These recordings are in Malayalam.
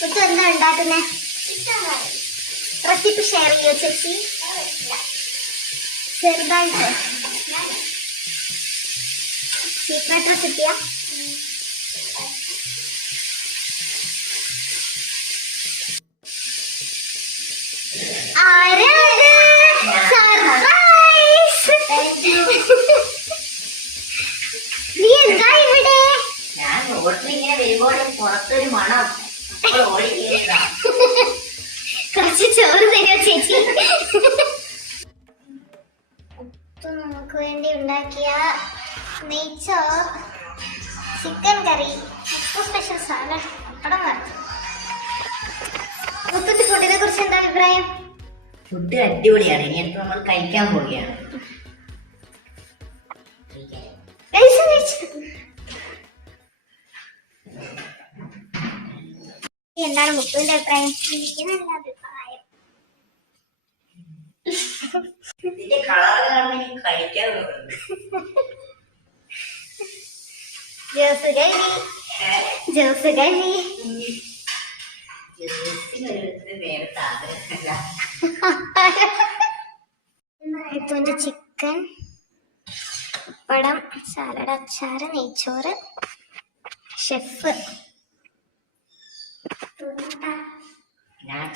മുത്തു എന്താ ഉണ്ടാക്കുന്നേ? റെസിപ്പി ഷെയർ ചെയ്യോ ചേച്ചി? ചെറുതായിട്ട് സീക്രട്ട് റെസിപ്പിയാ? നീ എന്താ ഇവിടെ? ഞാൻ റോട്ടിലിങ്ങനെ വരുമ്പോഴും പുറത്തൊരു മണം കുറച്ച് ചോറ് തരുമോ ചേച്ചി? നമുക്ക് വേണ്ടി ഉണ്ടാക്കിയ നെയ്ച്ചോർ, ചിക്കൻ കറി, സ്പെഷ്യൽ സാലഡ്, പപ്പടം വറുത്തു. മുത്തൂറ്റ് ഫുഡിനെ കുറിച്ച് എന്താ അഭിപ്രായം? ഫുഡ് അടിപൊളിയാണ്. ഇനി അടുത്ത് നമ്മൾ കഴിക്കാൻ പോവുകയാണ്. എന്താണ് മുത്തുവിന്റെ അഭിപ്രായം? എനിക്ക് നല്ല അഭിപ്രായം. ഇതിന്റെ കളർ കാണുമ്പോൾ എനിക്ക് കഴിക്കാൻ തോന്നുന്നു. ജ്യൂസ് കഴി. മുത്തുവിന്റെ ചിക്കൻ, പപ്പടം, സാലഡ്, അച്ചാറ്, നെയ്ച്ചോറ്. ഷെഫ്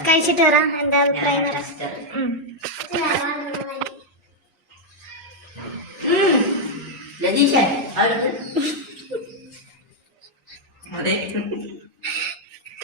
കഴിച്ചിട്ട് പറ എന്താ അഭിപ്രായം. അതെ